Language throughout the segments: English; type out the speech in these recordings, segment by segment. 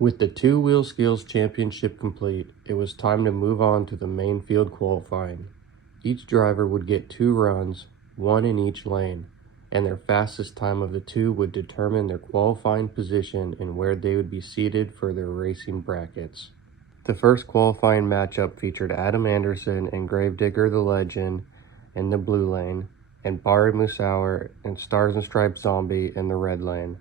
With the Two Wheel Skills Championship complete, it was time to move on to the main field qualifying. Each driver would get 2 runs, 1 in each lane, and their fastest time of the 2 would determine their qualifying position and where they would be seated for their racing brackets. The first qualifying matchup featured Adam Anderson and Gravedigger the Legend in the blue lane, and Bari Musauer and Stars and Stripes Zombie in the red lane.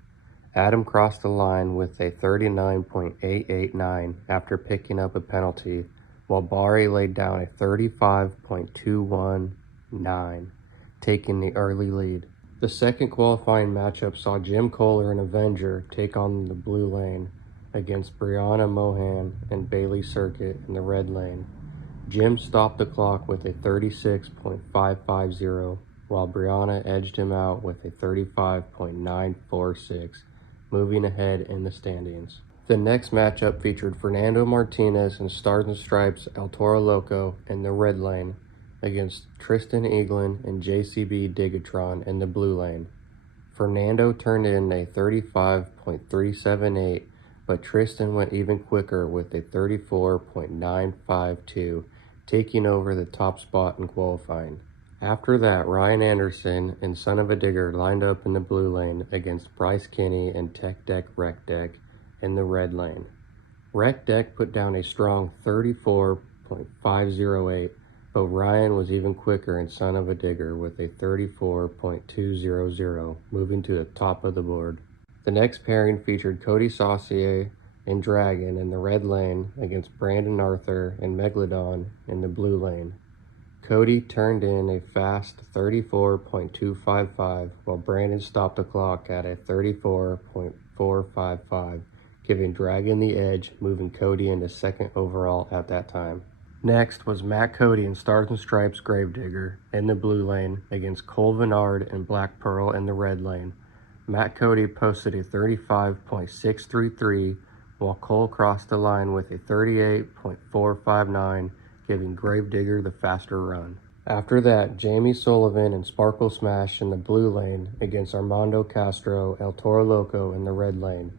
Adam crossed the line with a 39.889 after picking up a penalty, while Bari laid down a 35.219, taking the early lead. The second qualifying matchup saw Jim Kohler and Avenger take on the blue lane against Brianna Mohan and Bailey Circuit in the red lane. Jim stopped the clock with a 36.550, while Brianna edged him out with a 35.946, moving ahead in the standings. The next matchup featured Fernando Martinez and Stars and Stripes El Toro Loco in the red lane against Tristan Eaglin and JCB Digatron in the blue lane. Fernando turned in a 35.378, but Tristan went even quicker with a 34.952, taking over the top spot in qualifying. After that, Ryan Anderson and Son of a Digger lined up in the blue lane against Bryce Kinney and Tech Deck Rec Deck in the red lane. Rec Deck put down a strong 34.508, but Ryan was even quicker in Son of a Digger with a 34.200, moving to the top of the board. The next pairing featured Cody Saucier and Dragon in the red lane against Brandon Arthur and Megalodon in the blue lane. Cody turned in a fast 34.255, while Brandon stopped the clock at a 34.455, giving Dragon the edge, moving Cody into second overall at that time. Next was Matt Cody and Stars and Stripes Gravedigger in the blue lane against Cole Vennard and Black Pearl in the red lane. Matt Cody posted a 35.633, while Cole crossed the line with a 38.459, giving Gravedigger the faster run. After that, Jamie Sullivan and Sparkle Smash in the blue lane against Armando Castro El Toro Loco in the red lane.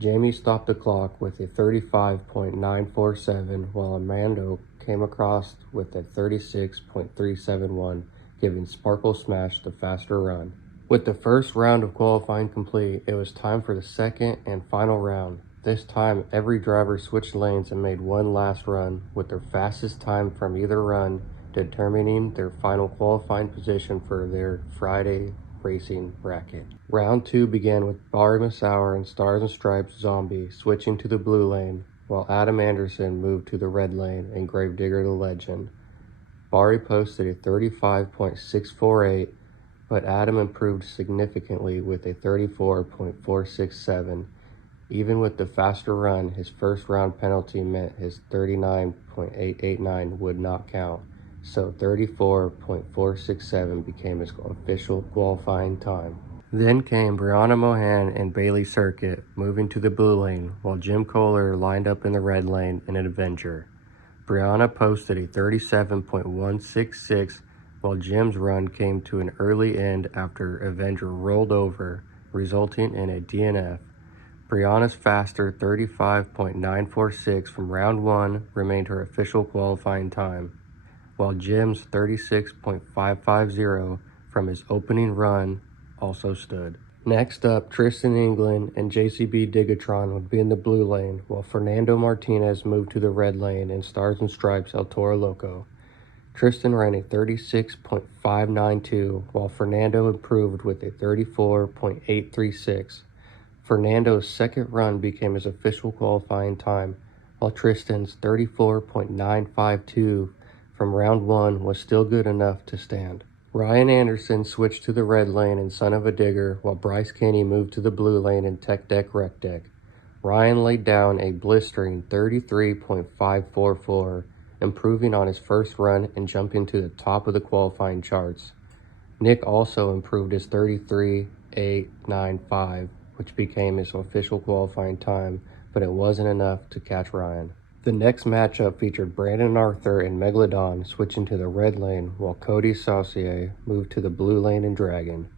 Jamie stopped the clock with a 35.947, while Armando came across with a 36.371, giving Sparkle Smash the faster run. With the first round of qualifying complete, it was time for the second and final round. This time, every driver switched lanes and made one last run, with their fastest time from either run determining their final qualifying position for their Friday racing bracket. Round 2 began with Bari Musauer and Stars and Stripes Zombie switching to the blue lane, while Adam Anderson moved to the red lane and Gravedigger the Legend. Bari posted a 35.648, but Adam improved significantly with a 34.467. Even with the faster run, his first round penalty meant his 39.889 would not count, so 34.467 became his official qualifying time. Then came Brianna Mohan and Bailey Circuit moving to the blue lane, while Jim Kohler lined up in the red lane in an Avenger. Brianna posted a 37.166, while Jim's run came to an early end after Avenger rolled over, resulting in a DNF. Brianna's faster 35.946 from round 1 remained her official qualifying time, while Jim's 36.550 from his opening run also stood. Next up, Tristan England and JCB Digatron would be in the blue lane, while Fernando Martinez moved to the red lane and Stars and Stripes El Toro Loco. Tristan ran a 36.592, while Fernando improved with a 34.836. Fernando's second run became his official qualifying time, while Tristan's 34.952 from round 1 was still good enough to stand. Ryan Anderson switched to the red lane in Son of a Digger, while Bryce Kinney moved to the blue lane in Tech Deck Rec Deck. Ryan laid down a blistering 33.544, improving on his first run and jumping to the top of the qualifying charts. Nick also improved his 33.895, which became his official qualifying time, but it wasn't enough to catch Ryan. The next matchup featured Brandon Arthur and Megalodon switching to the red lane, while Cody Saucier moved to the blue lane in Dragon.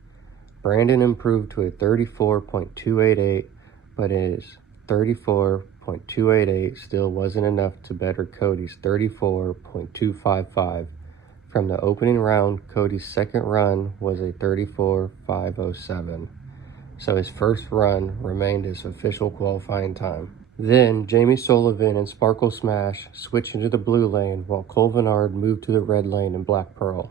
Brandon improved to a 34.288, but his 34.288 still wasn't enough to better Cody's 34.255. From the opening round, Cody's second run was a 34.507, so his first run remained his official qualifying time. Then, Jamie Sullivan and Sparkle Smash switched into the blue lane while Cole Vennard moved to the red lane in Black Pearl.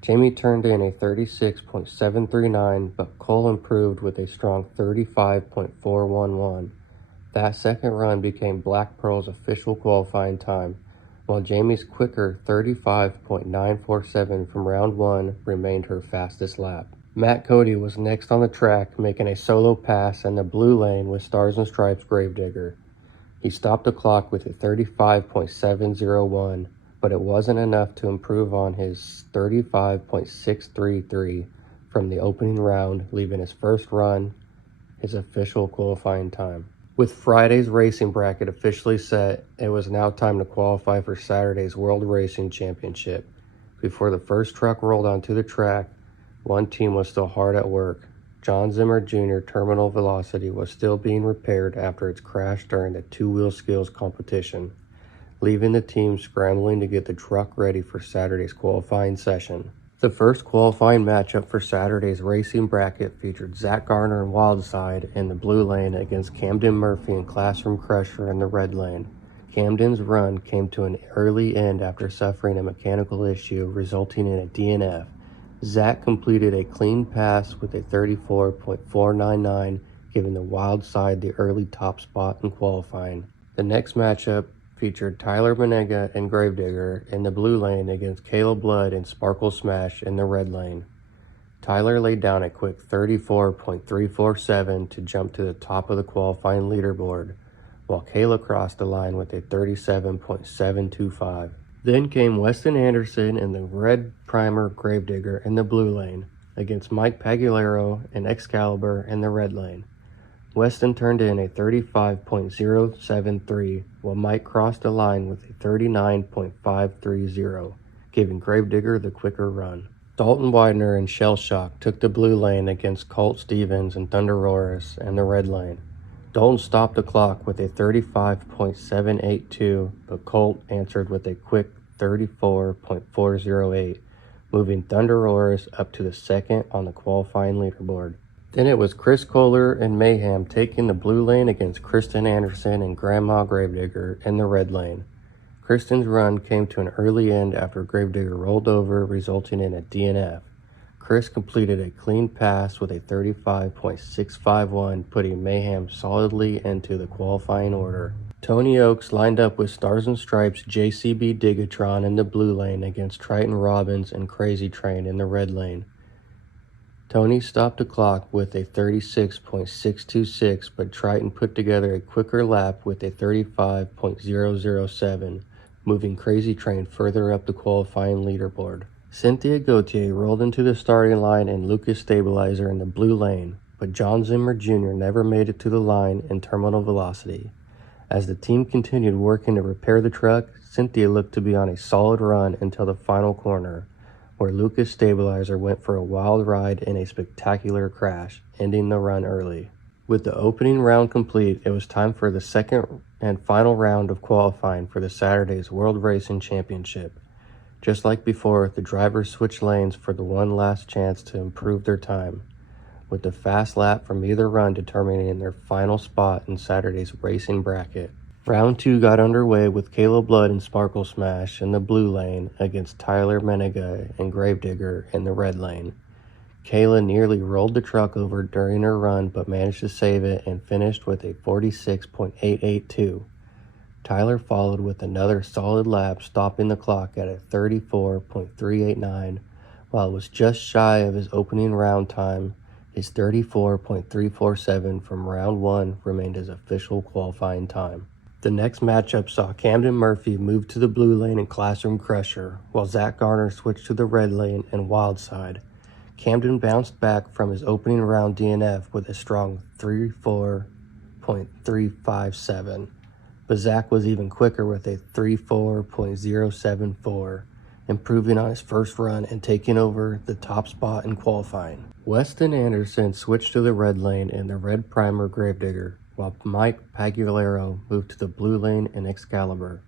Jamie turned in a 36.739, but Cole improved with a strong 35.411. That second run became Black Pearl's official qualifying time, while Jamie's quicker 35.947 from round 1 remained her fastest lap. Matt Cody was next on the track, making a solo pass in the blue lane with Stars and Stripes Gravedigger. He stopped the clock with a 35.701, but it wasn't enough to improve on his 35.633 from the opening round, leaving his first run his official qualifying time. With Friday's racing bracket officially set, it was now time to qualify for Saturday's World Racing Championship. Before the first truck rolled onto the track, one team was still hard at work. John Zimmer Jr. Terminal Velocity was still being repaired after its crash during the two-wheel skills competition, leaving the team scrambling to get the truck ready for Saturday's qualifying session. The first qualifying matchup for Saturday's racing bracket featured Zach Garner and Wildside in the blue lane against Camden Murphy and Classroom Crusher in the red lane. Camden's run came to an early end after suffering a mechanical issue, resulting in a DNF. Zach completed a clean pass with a 34.499, giving the Wildside the early top spot in qualifying. The next matchup featured Tyler Menega and Gravedigger in the blue lane against Caleb Blood and Sparkle Smash in the red lane. Tyler laid down a quick 34.347 to jump to the top of the qualifying leaderboard, while Kayla crossed the line with a 37.725. Then came Weston Anderson in the red primer Gravedigger in the blue lane against Mike Pagulero and Excalibur in the red lane. Weston turned in a 35.073, while Mike crossed the line with a 39.530, giving Gravedigger the quicker run. Dalton Widener and Shell Shock took the blue lane against Colt Stevens and Thunder Roris in the red lane. Dalton stopped the clock with a 35.782, but Colt answered with a quick 34.408, moving Thunder Roris up to the second on the qualifying leaderboard. Then it was Chris Kohler and Mayhem taking the blue lane against Kristen Anderson and Grandma Gravedigger in the red lane. Kristen's run came to an early end after Gravedigger rolled over, resulting in a DNF. Chris completed a clean pass with a 35.651, putting Mayhem solidly into the qualifying order. Tony Oaks lined up with Stars and Stripes JCB Digatron in the blue lane against Triton Robbins and Crazy Train in the red lane. Tony stopped the clock with a 36.626, but Triton put together a quicker lap with a 35.007, moving Crazy Train further up the qualifying leaderboard. Cynthia Gauthier rolled into the starting line and Lucas Stabilizer in the blue lane, but John Zimmer Jr. never made it to the line in terminal velocity. As the team continued working to repair the truck, Cynthia looked to be on a solid run until the final corner, where Lucas Stabilizer went for a wild ride in a spectacular crash, ending the run early. With the opening round complete, it was time for the second and final round of qualifying for the Saturday's World Racing Championship. Just like before, the drivers switched lanes for the one last chance to improve their time, with the fast lap from either run determining their final spot in Saturday's racing bracket. Round 2 got underway with Caleb Blood and Sparkle Smash in the blue lane against Tyler Menega and Gravedigger in the red lane. Kayla nearly rolled the truck over during her run but managed to save it and finished with a 46.882. Tyler followed with another solid lap, stopping the clock at a 34.389, while it was just shy of his opening round time. His 34.347 from round 1 remained his official qualifying time. The next matchup saw Camden Murphy move to the blue lane in Classroom Crusher, while Zach Garner switched to the red lane in Wildside. Camden bounced back from his opening round DNF with a strong 34.357. But Zach was even quicker with a 34.074, improving on his first run and taking over the top spot in qualifying. Weston Anderson switched to the red lane in the red primer Gravedigger, while Mike Pagliaro moved to the blue lane in Excalibur.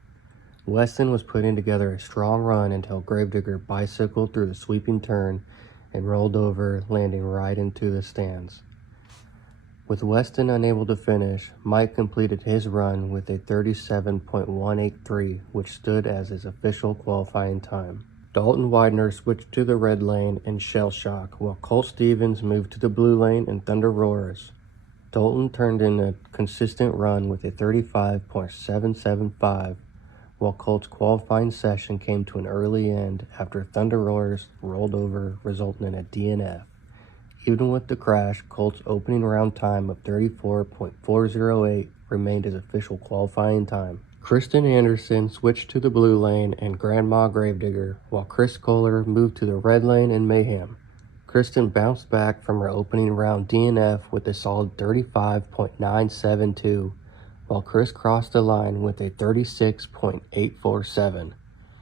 Weston was putting together a strong run until Gravedigger bicycled through the sweeping turn and rolled over, landing right into the stands. With Weston unable to finish, Mike completed his run with a 37.183, which stood as his official qualifying time. Dalton Widener switched to the red lane in Shell Shock, while Colt Stevens moved to the blue lane in Thunder Roars. Dalton turned in a consistent run with a 35.775, while Colt's qualifying session came to an early end after Thunder Roars rolled over, resulting in a DNF. Even with the crash, Colt's opening round time of 34.408 remained his official qualifying time. Kristen Anderson switched to the blue lane in Grandma Gravedigger, while Chris Kohler moved to the red lane in Mayhem. Kristen bounced back from her opening round DNF with a solid 35.972, while Chris crossed the line with a 36.847.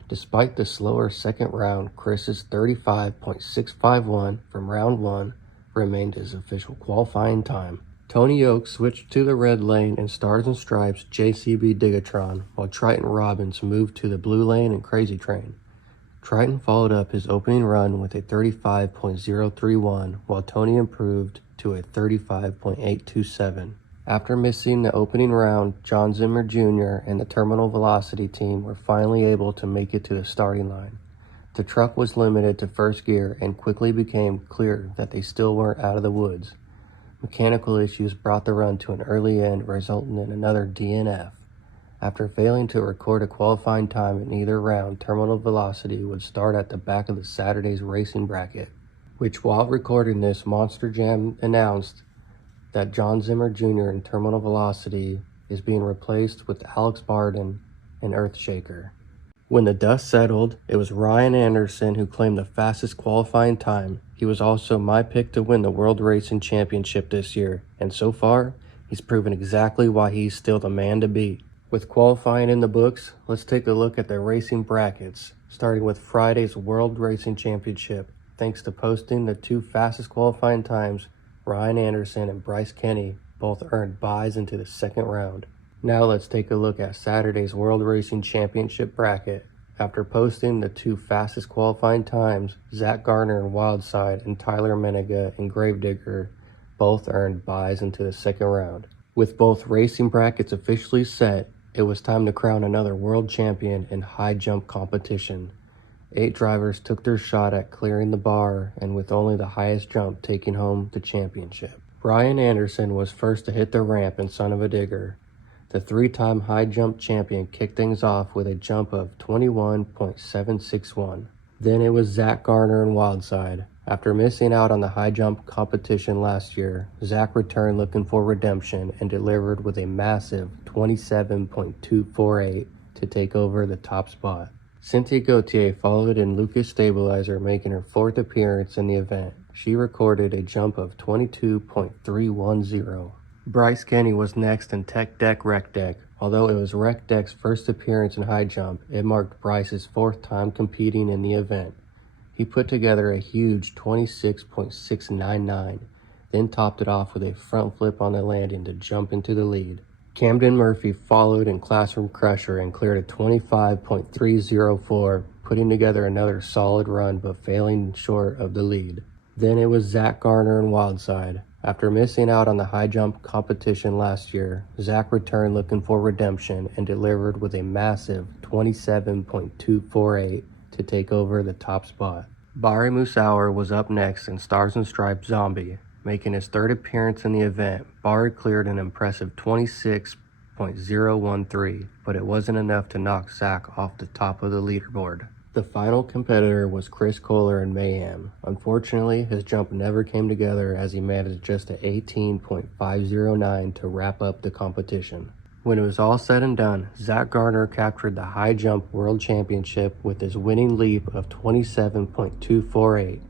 Despite the slower second round, Chris's 35.651 from round 1 remained his official qualifying time. Tony Oaks switched to the red lane in Stars and Stripes JCB Digatron, while Triton Robbins moved to the blue lane in Crazy Train. Triton followed up his opening run with a 35.031, while Tony improved to a 35.827. After missing the opening round, John Zimmer Jr. and the Terminal Velocity team were finally able to make it to the starting line. The truck was limited to first gear and quickly became clear that they still weren't out of the woods. Mechanical issues brought the run to an early end, resulting in another DNF. After failing to record a qualifying time in either round, Terminal Velocity would start at the back of the Saturday's racing bracket, which while recording this, Monster Jam announced that John Zimmer Jr. in Terminal Velocity is being replaced with Alex Barden and Earthshaker. When the dust settled, it was Ryan Anderson who claimed the fastest qualifying time. He was also my pick to win the World Racing Championship this year, and so far, he's proven exactly why he's still the man to beat. With qualifying in the books, let's take a look at the racing brackets, starting with Friday's World Racing Championship. Thanks to posting the two fastest qualifying times, Ryan Anderson and Bryce Kenny both earned buys into the second round. Now let's take a look at Saturday's World Racing Championship bracket. After posting the two fastest qualifying times, Zach Gardner in Wildside and Tyler Menega in Gravedigger both earned buys into the second round. With both racing brackets officially set, it was time to crown another world champion in high jump competition. 8 drivers took their shot at clearing the bar, and with only the highest jump taking home the championship. Ryan Anderson was first to hit the ramp in Son of a Digger. The 3-time high jump champion kicked things off with a jump of 21.761. Then it was Zach Garner in Wildside. After missing out on the high jump competition last year, Zach returned looking for redemption and delivered with a massive 27.248 to take over the top spot. Cynthia Gauthier followed in Lucas Stabilizer, making her 4th appearance in the event. She recorded a jump of 22.310. Bryce Kenny was next in Tech Deck Rec Deck. Although it was Rec Deck's first appearance in high jump, it marked Bryce's 4th time competing in the event. He put together a huge 26.699, then topped it off with a front flip on the landing to jump into the lead. Camden Murphy followed in Classroom Crusher and cleared a 25.304, putting together another solid run but failing short of the lead. Then it was Zach Garner in Wildside. After missing out on the high jump competition last year, Zach returned looking for redemption and delivered with a massive 27.248 to take over the top spot. Bari Musauer was up next in Stars and Stripes Zombie. Making his 3rd appearance in the event, Bari cleared an impressive 26.013, but it wasn't enough to knock Zach off the top of the leaderboard. The final competitor was Chris Kohler in Mayhem. Unfortunately, his jump never came together as he managed just an 18.509 to wrap up the competition. When it was all said and done, Zach Garner captured the high jump world championship with his winning leap of 27.248.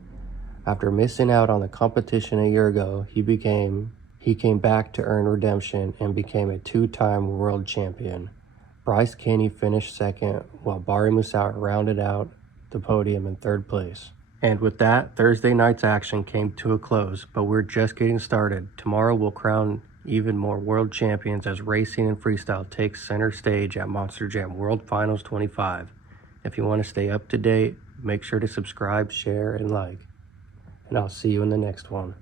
After missing out on the competition a year ago, he came back to earn redemption and became a 2-time world champion. Bryce Kenny finished 2nd, while Bari Musauer rounded out the podium in 3rd place. And with that, Thursday night's action came to a close, but we're just getting started. Tomorrow we'll crown even more world champions as racing and freestyle takes center stage at Monster Jam World Finals 25. If you want to stay up to date, make sure to subscribe, share, and like. And I'll see you in the next one.